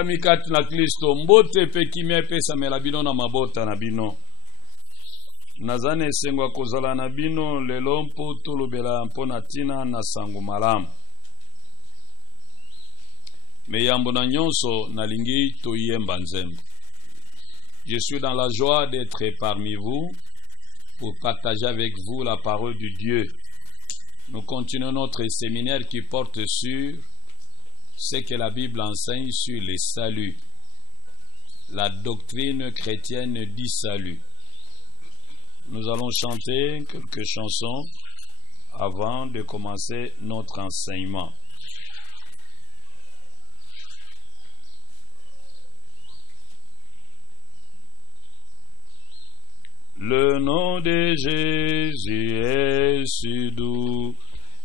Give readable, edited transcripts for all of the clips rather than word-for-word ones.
tosangami kati na Kristo mbote pe kimia epesamela bino na mabota na bino. Nazane esengo ya kozala na bino lelo mpo tolobela mpo na tina na sango malamu. Meyambo na nyonso nalingi toyemba nzembo. Je suis dans la joie d'être parmi vous pour partager avec vous la parole de Dieu. Nous continuons notre séminaire qui porte sur ce que la Bible enseigne sur les saluts. La doctrine chrétienne du salut. Nous allons chanter quelques chansons avant de commencer notre enseignement. Le nom de Jésus est si doux,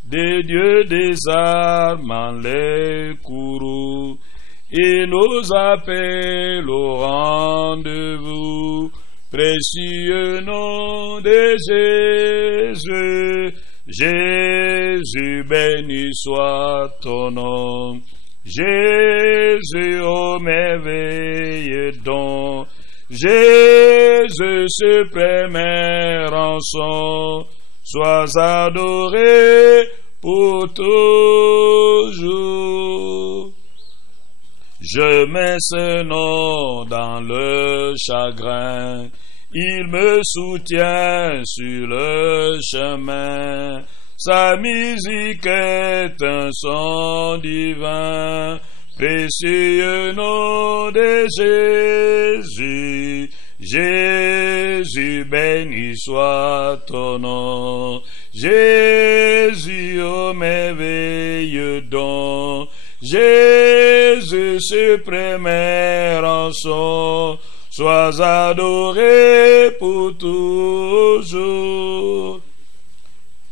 des dieux des armes en les courroux, il nous appelle au rendez-vous. Précieux nom de Jésus, Jésus béni soit ton nom. Jésus, ô merveilleux don, Jésus, suprême rançon, sois adoré pour toujours. Je mets ce nom dans le chagrin, il me soutient sur le chemin. Sa musique est un son divin, précieux nom de Jésus. Jésus, béni soit ton nom. Jésus, ô merveilleux don. Jésus, suprême rançon, sois adoré pour toujours.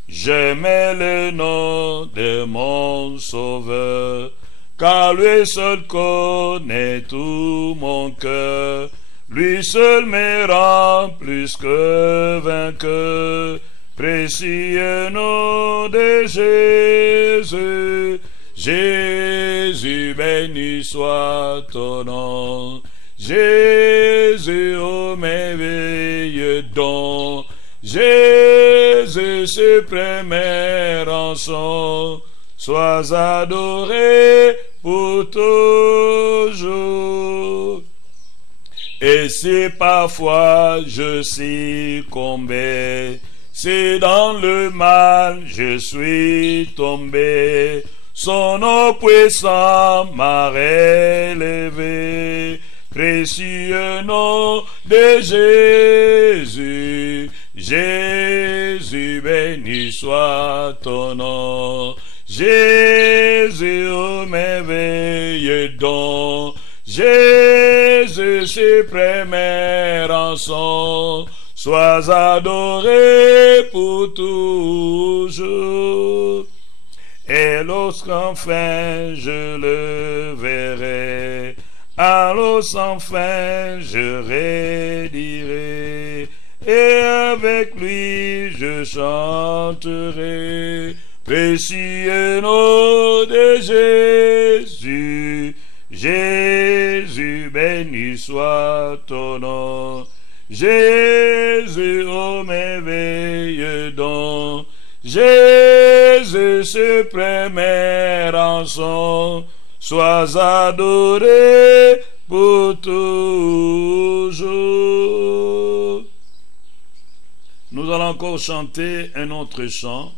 Je mets le nom de mon Sauveur, car lui seul connaît tout mon cœur. Lui seul me rend plus que vainqueur. Précieux nom de Jésus. Jésus, béni soit ton nom. Jésus, ô merveilleux don. Jésus, suprême rançon, sois adoré pour toujours. Et si parfois je succombais, si dans le mal je suis tombé, son nom puissant m'a relevé. Précieux nom de Jésus. Jésus, béni soit ton nom. Jésus, ô merveilleux don. Jésus, suprême rançon, sois adoré pour toujours. Et lorsqu'enfin je le verrai, alors sans fin je redirai, et avec lui je chanterai. Précieux nom de Jésus. Jésus, béni soit ton nom. Jésus, ô merveilleux don. Jésus, suprême rançon, sois adoré pour toujours. Nous allons encore chanter un autre chant.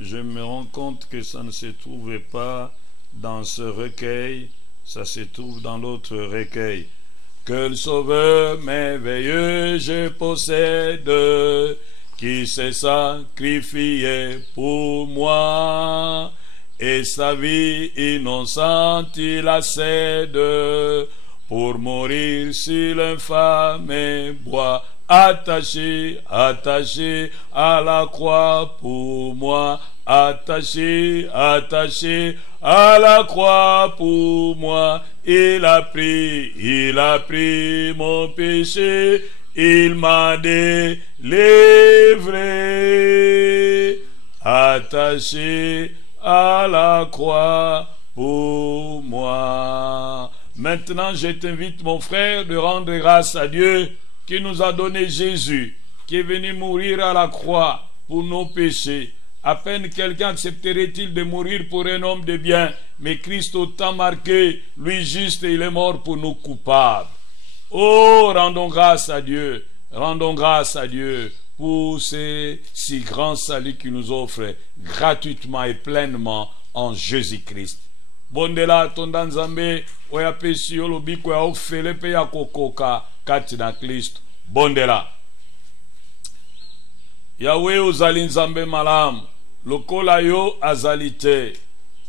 Je me rends compte que ça ne se trouvait pas dans ce recueil, ça se trouve dans l'autre recueil. Que le Sauveur merveilleux je possède, qui s'est sacrifié pour moi, et sa vie innocente il la cède, pour mourir sur l'infâme bois. Attaché, attaché à la croix pour moi, attaché, attaché à la croix pour moi. Il a pris mon péché, il m'a délivré. Attaché à la croix pour moi. Maintenant, je t'invite, mon frère, de rendre grâce à Dieu qui nous a donné Jésus, qui est venu mourir à la croix pour nos péchés. À peine quelqu'un accepterait-il de mourir pour un homme de bien, mais Christ autant marqué, lui juste, il est mort pour nos coupables. Oh, rendons grâce à Dieu pour ce si grand salut qu'il nous offre gratuitement et pleinement en Jésus-Christ. Bondela tonda nzambe oya pesi yo lobiko ya ofele pe ya kokoka kati na Kristo. Bondela Yahweh ozali nzambe malamu lokola yo azali te.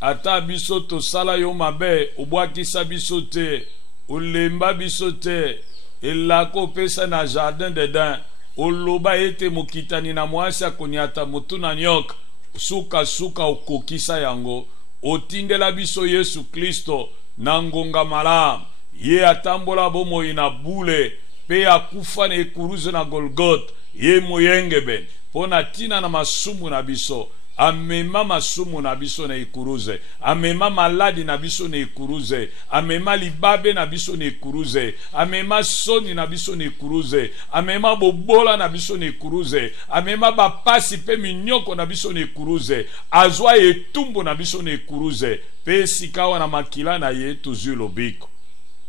Ata biso tosala yo mabe obwakisa biso te, olemba biso te, elako opesa na jardin d'Eden, oloba ete mokitani na mwasi akoniata motu na nyoka, suka okokisa yango. Otindela biso Yesu Kristo na ngonga malamu, ye atambola bomoi na bule pe akufa na ekuruze na Golgotha, ye moyengebe pona tina na masumu na biso, amema masumu na biso na ekuruze, amema maladi na biso na ekuruze, amema libabe na biso na ekuruze, amema soni na biso na ekuruze, amema bobola na biso na ekuruze, amema bapasi pe minyoko na biso na ekuruze, azwa etumbu na biso na ekuruze, pe sikawa na makila na ye tozwi lobiko.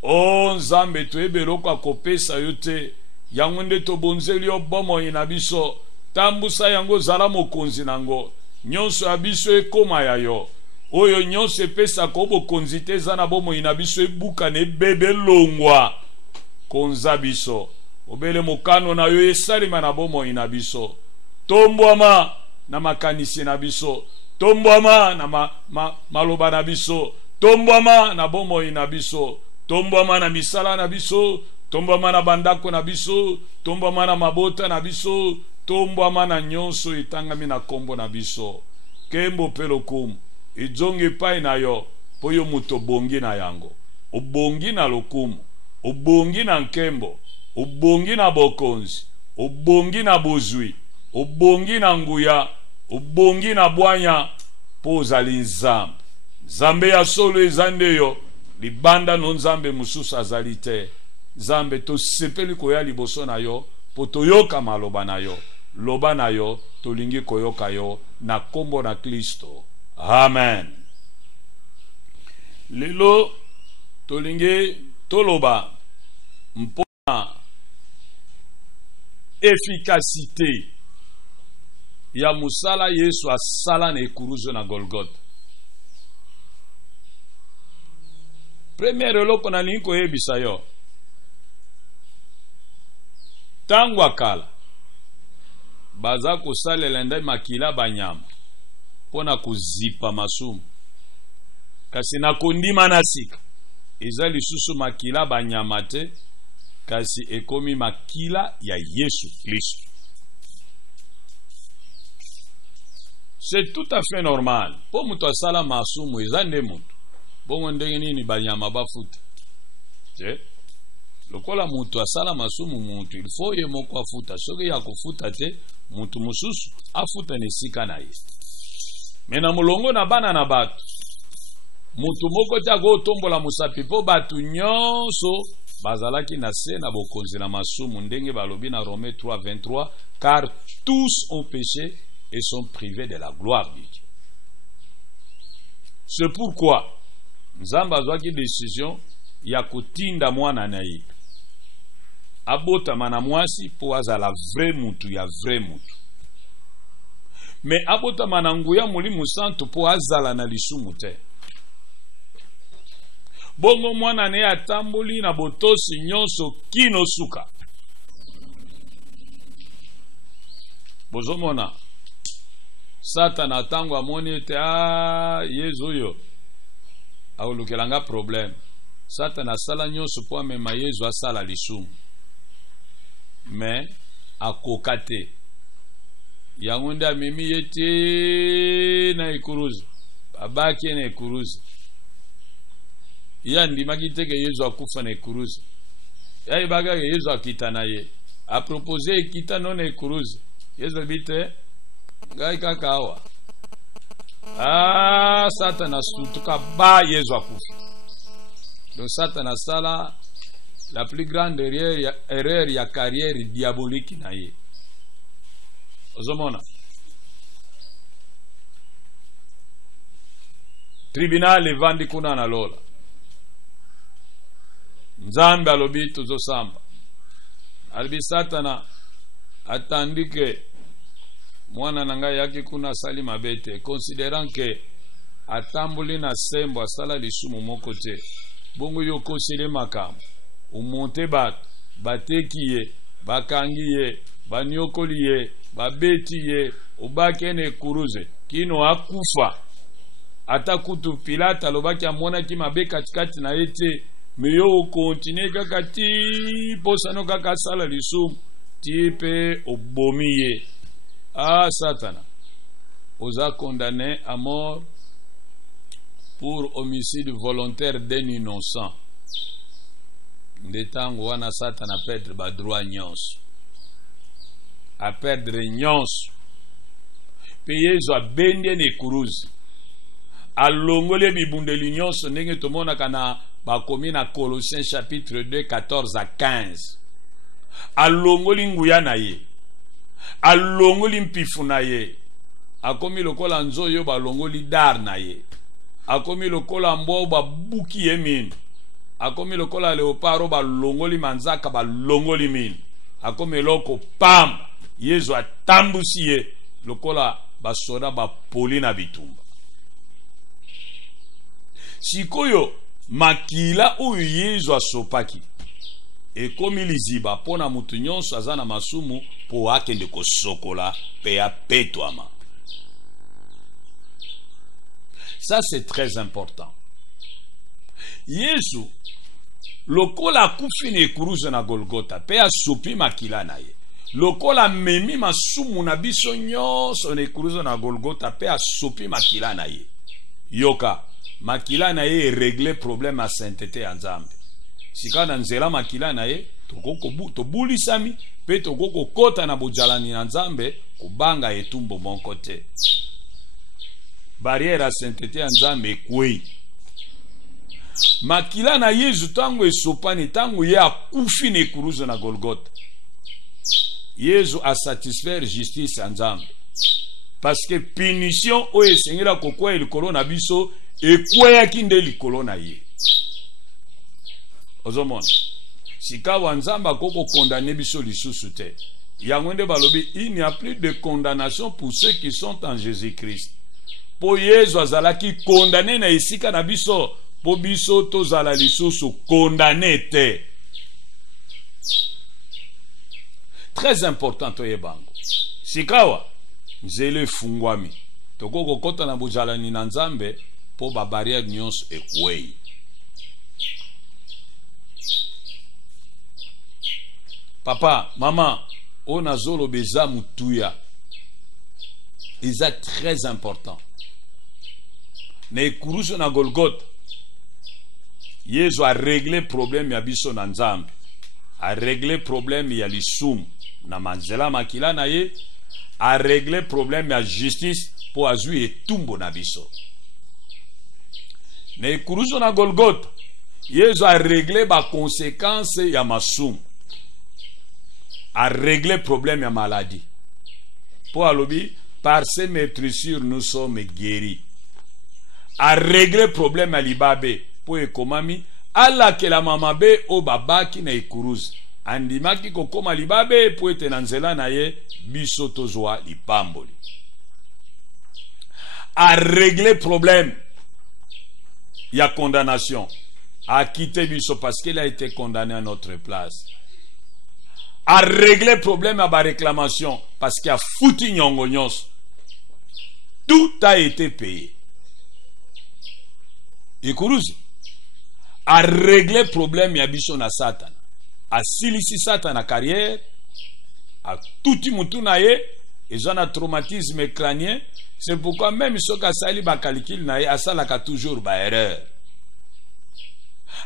O Nzambe toyebe eloko akopesa yo te, yango nde tobonzeli yo bomoi na biso, tambusa yango zala mokonzi nango, nyonso ya biso ekoma ya yo, oyo nyonso epesa ko bokonzi te eza na bomoi na biso ebuka na ebebe longwa konza biso, obele mokano na yo esalema na bomoi na biso, tombwama na makanisi na biso, tombwama na maloba na biso, tombwama na bomoi na biso, tombwama na misala na biso, tombwama na bandako na biso, tombwama na mabota na biso, tombwama na nyonso etangami na kombo na biso. Kembo pe lokumu idzongi epai na yo po yo mutu obongi na yango, obongi na lokumu, obongi na nkembo, obongi na bokonzi, obongi na bozwi, obongi na nguya, obongi na bwanya, po ozali Nzambe. Nzambe ya solo eza nde yo, libanda no Nzambe mosusu azali te. Nzambe tosepeli koya liboso na yo po toyoka maloba na yo, loba na yo tolingi koyoka yo na kombo na Kristo. Amen. Lelo tolingi toloba mpona efficacité ya musala Yesu asala na ekuruzo na Golgotha. Premier eloko na lingi koyebisa yo, tangu akala baza kosalela nde makila banyama pona kuzipa masumu, kasi na kondima na sika eza lisusu makila banyama te, kasi ekomi makila ya Yesu Kristo. C'est tout à fait normal po mutu asala masumu eza nde mutu bongo ndenge nini banyama bafuta te. Lokola mutu asala masumu mutu il faut ye moko afuta, soki ya kufuta te mutu mususu afuta nesika na ye. Mena mulongo na bana na batu mutu moko te akotombola musapi po batu nyonso bazalaki na se na bokonzi na masumu, ndenge balobi na Romains 3:23, car tous ont péché et sont privés de la gloire de Dieu. C'est pourquoi Nzambe azwaki décision ya kotinda mwana na ye abotama na mwasi po azala vrai mutu ya vrai mutu, mais abotama na nguya Molimo Santo po azala na lisumu te. Bongo mwana ne atamboli na botosi nyonso kino suka. Bozomona Satana tango amoni ete Yesu yo aulukelanga problème, Satana sala nyonso po amema Yesu asala lisumu, mais akokate yango nde amemi yete na ekuruzi, abaki na ekuruzi, ya ndimaki teke Yesu akufa na ekuruzi, ya ibaka Yesu akita na ye apropose ekita no na ekuruzi, Yesu bite ngai kaka awa Satana sutuka ba Yesu akufa. Donc Satan asala la plus grande erreur ya carrière diabolique na ye. Ozomona. Tribunal evandi kuna na lola. Nzambe alobi tozosamba. Albi Satana atandike mwana nanga yaki kuna sali mabete, considérant que atambuli na sembo asala lisumu moko te. Bongo yo kosele makambo. Umonte bato, bateki ye, bakangi ye, banyokoli ye, babeti ye, ubakene kuruze. Kino akufa. Ata kutu Pilate alobaki amona ki mabe katikati na ete, me yo continue kaka ti posano kaka sala lisumu ti pe obomi ye. Ah Satana, osa condamné à mort pour homicide volontaire d'un innocent. Ndetango wana Satana perdre ba droit nyonso. A perdre nyonso. Pe Yesu abende ne kuruzi. Alongole bibundeli nyonso ndenge tomona kana bakomi na Colossiens chapitre 2 14 à 15. Alongoli nguya na ye. Alongoli mpifu na ye. Akomi lokola nzoyo balongoli dar na ye. Akomi lokola mbo babuki ye mini. Akomi lokola leoparo balongoli manzaka balongoli mini. Akomi loko pam. Yesu atambusi ye lokola basoda bapoli na bitumba. Sikoyo makila oyo Yesu asopaki ekomi liziba pona mutu nyonso aza na masumu po akende kosokola pe apetwama. Ça c'est très important. Yesu lokola kufi ne kuruze na Golgotha pe asopi makila na ye. Lokola memi masumu na biso nyonso ne kuruze na Golgotha pe asopi makila na ye. Yoka makila na ye régler problème à sainteté ya Nzambe. Sika na nzela makila na ye to bulisami pe to kota na bojalani na Nzambe kubanga etumbo monko te. Barrière à sainteté ya Nzambe ekwei. Makila na Yesu tango esopani tango ye akufi ne kuruzo na Golgotha. Yesu a satisfaire justice ya Nzambe. Parce que punition o esengela kokwa elikolo na biso ekweya kinde likolo na ye. Ozomona. Sika wa Nzamba koko condamné biso lisusu te. Yangonde balobi, il n'y a plus de condamnation pour ceux qui sont en Jésus-Christ. Po Yesu azalaki condamné na esika na biso, po biso tozala lisusu condamné te. Très important to yebango. Sikawa nzele fungwami. Tokoko kota na bojalani na Nzambe po ba barrière nyonso ekwei. Papa, maman, on a zolo beza mutuya. C'est très important. Ne kuruso na Golgotha. Yesu a réglé problème ya biso na Nzambe. A réglé problème ya lisumu na manzela makila na ye. A réglé problème ya justice po azui etumbo na biso. Ne kuruso na Golgotha. Yesu a réglé ba conséquence ya masumu. A réglé problème ya maladie. Po alobi, par ces maîtrisures nous sommes guéris. A réglé problème ya libabe. Po ekomami, ala ke la mamabe o babaki na ikuruzi. Andimaki kokoma libabe po ete na nzela na ye biso tozwa lipamboli. A réglé problème ya condamnation. A quitté biso parce qu'il a été condamné à notre place. A réglé problème à ba réclamation parce qu'il a foutu nyongo nyonso. Tout a été payé. Ikuruzi a réglé problème ya biso na Satan. A silisi Satan na carrière. A touti mutu na ye. Ils ont un traumatisme crânien. C'est pourquoi même si on sali ba calcul na ye asalaka toujours ba erreur.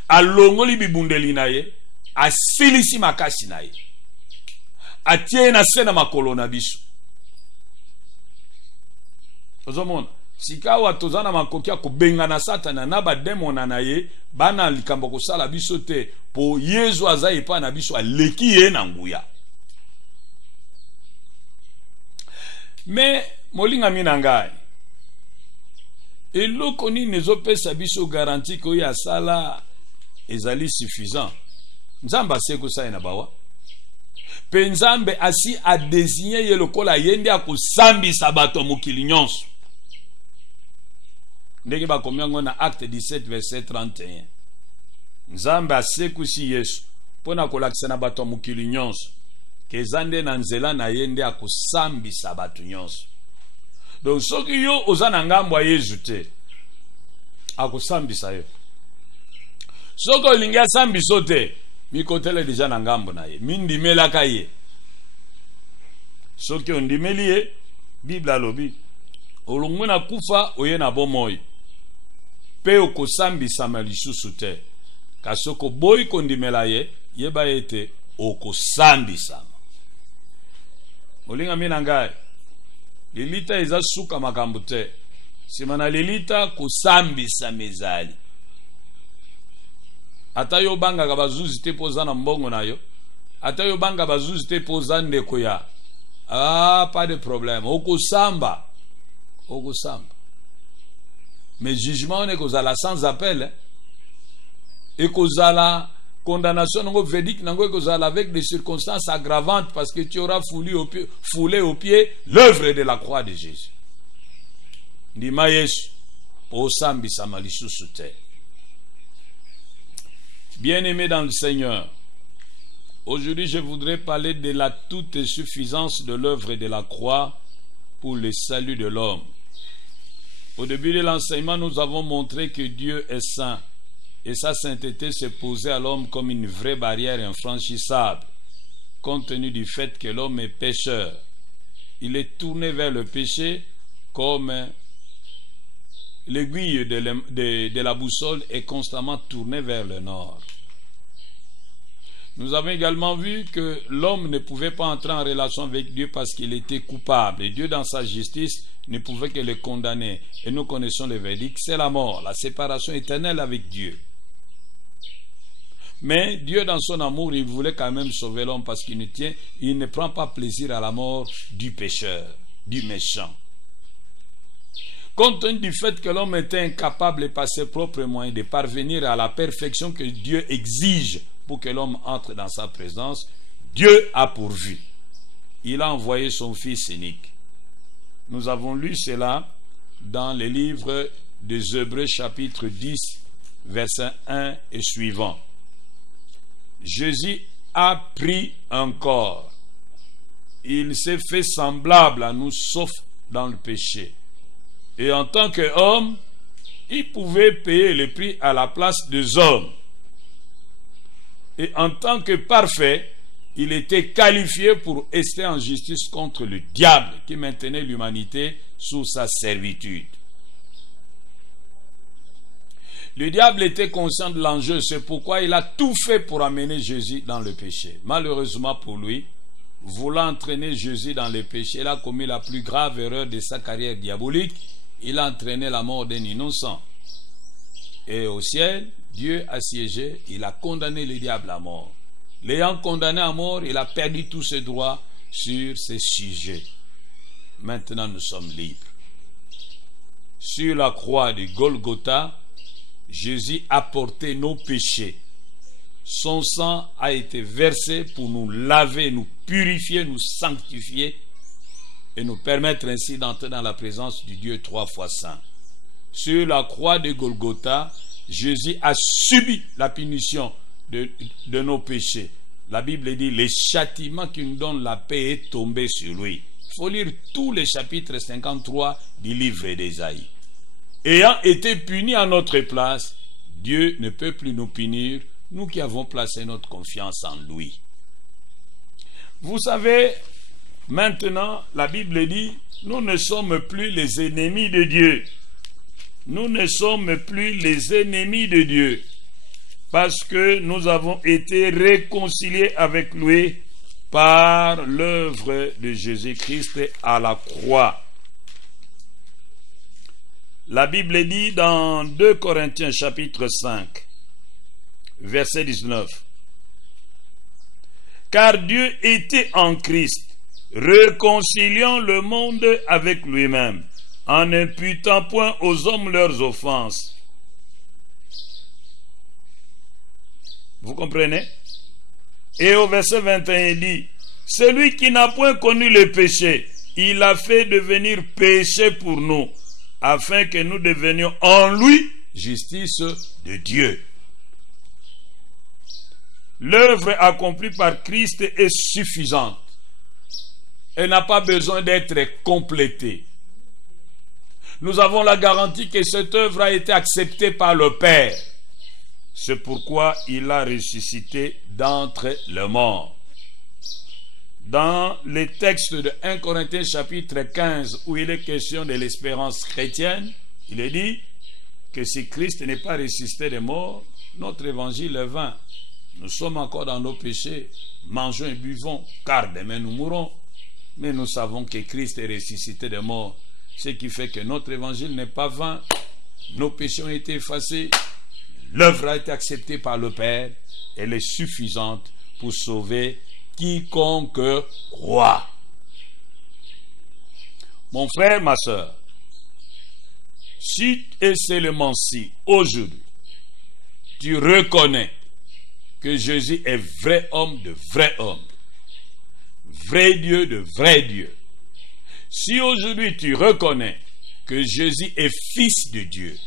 A longoli bibundeli na ye. A silisi makasi na ye. Atie na sena makolo na biso. Ozomona, sika wa tozana makokia ko bengana satana na ba demona na ye bana likambo ko sala biso te po Yesu azai pa na biso aleki ye na nguya. Mais molinga minangai eloko ni nezopesa biso garantie ko ya sala ezali suffisant. Nzamba seko sa ina bawa Penzambe asi a désigné ye lokola yende akosambisa bato mokili nyonso. Ndenge bakomiango na acte 17 verset 31. Nzambe asekusi Yesu pona kolakisa na bato mokili nyonso kezande na nzela na yende akosambisa bato nyonso. Donc soki yo ozana ngambo ya Yesu te akosambisa yo. Soko olingi asambiso te mikotele deja na ngambo na ye mindimelaka ye. Soki ondimeli ye Bible alobi olongwe na kufa oye na bomoi pe okosambisa malisusu te kasoko boy kondimela ye yeba ete okosambisa. Olinga mina ngai lilita eza suka makambo te simana lilita kosambisa mezali. Ata yo banga ka bazuzi te poza na mbongo na yo, ata yo banga bazuzi te poza ndeko ya pas de problème, okosamba mais jugement ne kozala sans appel et kozala condamnation nango védique nango kozala avec des circonstances aggravantes parce que tu auras foulé au pied l'œuvre de la croix de Jésus. Ndima Yesu osambisa malisusu te. Bien-aimés dans le Seigneur, aujourd'hui je voudrais parler de la toute suffisance de l'œuvre de la croix pour le salut de l'homme. Au début de l'enseignement, nous avons montré que Dieu est saint et sa sainteté s'est posée à l'homme comme une vraie barrière infranchissable, compte tenu du fait que l'homme est pécheur. Il est tourné vers le péché comme l'aiguille de la boussole est constamment tournée vers le nord. Nous avons également vu que l'homme ne pouvait pas entrer en relation avec Dieu parce qu'il était coupable. Et Dieu, dans sa justice, ne pouvait que le condamner. Et nous connaissons le verdict, c'est la mort, la séparation éternelle avec Dieu. Mais Dieu, dans son amour, il voulait quand même sauver l'homme parce qu'il ne prend pas plaisir à la mort du pécheur, du méchant. Compte tenu du fait que l'homme était incapable par ses propres moyens de parvenir à la perfection que Dieu exige pour que l'homme entre dans sa présence, Dieu a pourvu. Il a envoyé son Fils unique. Nous avons lu cela dans le livre des Hébreux chapitre 10, verset 1 et suivant. Jésus a pris un corps. Il s'est fait semblable à nous sauf dans le péché. Et en tant qu'homme, il pouvait payer le prix à la place des hommes. Et en tant que parfait, il était qualifié pour rester en justice contre le diable qui maintenait l'humanité sous sa servitude. Le diable était conscient de l'enjeu, c'est pourquoi il a tout fait pour amener Jésus dans le péché. Malheureusement pour lui, voulant entraîner Jésus dans le péché, il a commis la plus grave erreur de sa carrière diabolique. Il a entraîné la mort d'un innocent. Et au ciel, Dieu a siégé, il a condamné le diable à mort. L'ayant condamné à mort, il a perdu tous ses droits sur ses sujets. Maintenant, nous sommes libres. Sur la croix de Golgotha, Jésus a porté nos péchés. Son sang a été versé pour nous laver, nous purifier, nous sanctifier et nous permettre ainsi d'entrer dans la présence du Dieu 3 fois saint. Sur la croix de Golgotha, Jésus a subi la punition de nos péchés. La Bible dit, le châtiment qui nous donne la paix est tombé sur lui. Il faut lire tous les chapitres 53 du livre d'Ésaïe. Ayant été puni à notre place, Dieu ne peut plus nous punir, nous qui avons placé notre confiance en lui. Vous savez, maintenant, la Bible dit, nous ne sommes plus les ennemis de Dieu. Nous ne sommes plus les ennemis de Dieu parce que nous avons été réconciliés avec lui par l'œuvre de Jésus-Christ à la croix. La Bible dit dans 2 Corinthiens chapitre 5, verset 19. Car Dieu était en Christ, réconciliant le monde avec lui-même, en n'imputant point aux hommes leurs offenses. Vous comprenez? Et au verset 21, il dit, celui qui n'a point connu le péché, il a fait devenir péché pour nous, afin que nous devenions en lui justice de Dieu. L'œuvre accomplie par Christ est suffisante. Elle n'a pas besoin d'être complétée. Nous avons la garantie que cette œuvre a été acceptée par le Père. C'est pourquoi il l'a ressuscité d'entre les morts. Dans les textes de 1 Corinthiens chapitre 15, où il est question de l'espérance chrétienne, il est dit que si Christ n'est pas ressuscité des morts, notre évangile est vain. Nous sommes encore dans nos péchés, mangeons et buvons, car demain nous mourrons. Mais nous savons que Christ est ressuscité des morts, ce qui fait que notre évangile n'est pas vain. Nos péchés ont été effacés. L'œuvre a été acceptée par le Père. Elle est suffisante pour sauver quiconque croit. Mon frère, ma soeur, si et seulement si aujourd'hui tu reconnais que Jésus est vrai homme de vrai homme, vrai Dieu de vrai Dieu, si aujourd'hui tu reconnais que Jésus est fils de Dieu,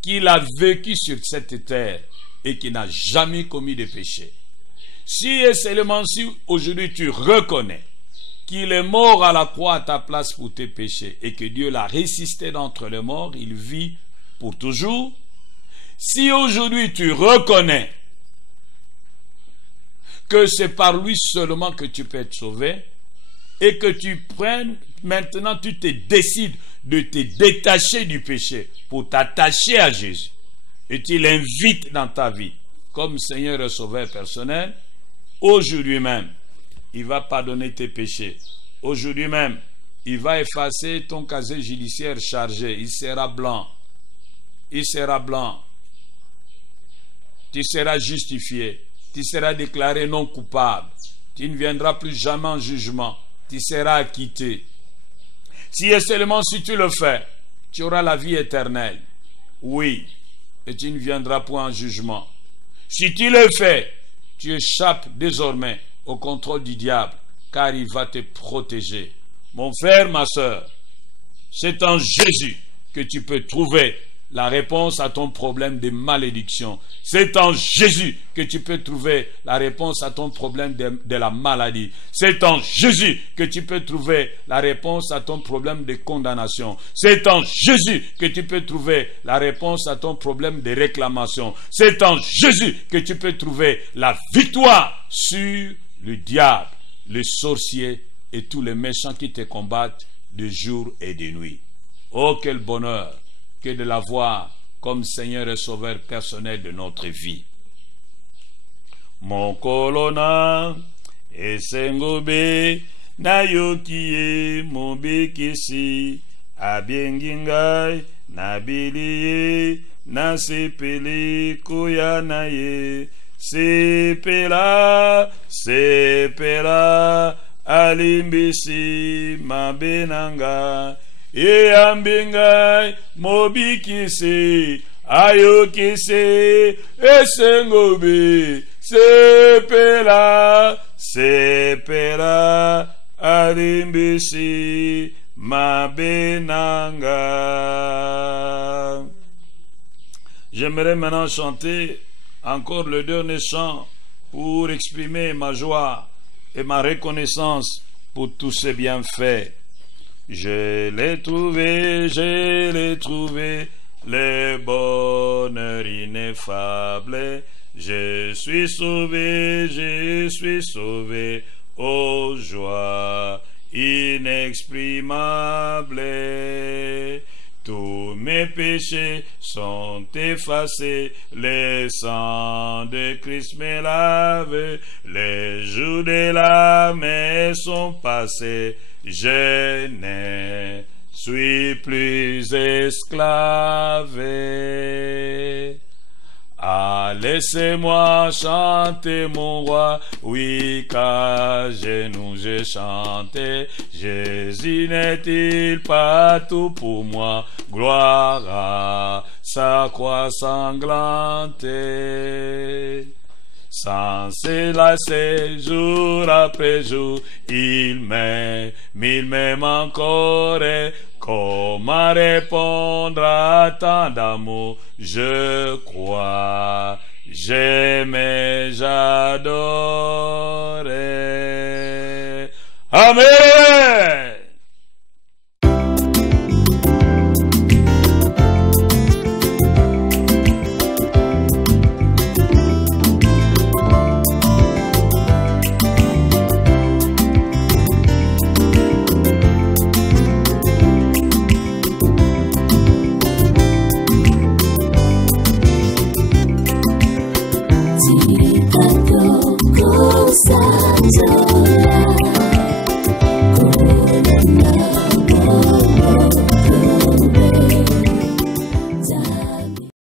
qu'il a vécu sur cette terre et qu'il n'a jamais commis de péché, si et seulement si aujourd'hui tu reconnais qu'il est mort à la croix à ta place pour tes péchés et que Dieu l'a ressuscité d'entre les morts, il vit pour toujours, si aujourd'hui tu reconnais que c'est par lui seulement que tu peux être sauvé et que tu prennes, maintenant tu te décides de te détacher du péché pour t'attacher à Jésus et tu l'invites dans ta vie comme Seigneur et Sauveur personnel, aujourd'hui même, il va pardonner tes péchés. Aujourd'hui même, il va effacer ton casier judiciaire chargé. Il sera blanc. Il sera blanc. Tu seras justifié. Tu seras déclaré non coupable. Tu ne viendras plus jamais en jugement. Tu seras acquitté. Si et seulement si tu le fais, tu auras la vie éternelle. Oui. Et tu ne viendras point en jugement. Si tu le fais, tu échappes désormais au contrôle du diable, car il va te protéger. Mon frère, ma soeur, c'est en Jésus que tu peux trouver la réponse à ton problème de malédiction. C'est en Jésus que tu peux trouver la réponse à ton problème de la maladie. C'est en Jésus que tu peux trouver la réponse à ton problème de condamnation. C'est en Jésus que tu peux trouver la réponse à ton problème de réclamation. C'est en Jésus que tu peux trouver la victoire sur le diable, les sorciers et tous les méchants qui te combattent de jour et de nuit. Oh, quel bonheur que de l'avoir comme Seigneur et Sauveur personnel de notre vie. Mon kolona esengobe na yokie mon bekisi abengingai na biliye na sepele koya na ye sepela alimbisi mabenanga e ambengai mobikisi ayokisi esengobe sepela alimbisi mabenanga. J'aimerais maintenant chanter encore le dernier chant pour exprimer ma joie et ma reconnaissance pour tous ces bienfaits. Je l'ai trouvé, le bonheur ineffable. Je suis sauvé, ô joie inexprimable. Tous mes péchés sont effacés, le sang de Christ me lave, les jours de la mer sont passés, je n'ai suis plus esclave. Ah, laissez-moi chanter mon roi, oui, qu'à genoux j'ai chanté. Jésus n'est-il pas tout pour moi? Gloire à sa croix sanglante. Sans se lasser jour après jour, il m'aime encore. Et comment répondre à tant d'amour? Je crois, j'aime et j'adore. Amen. Santo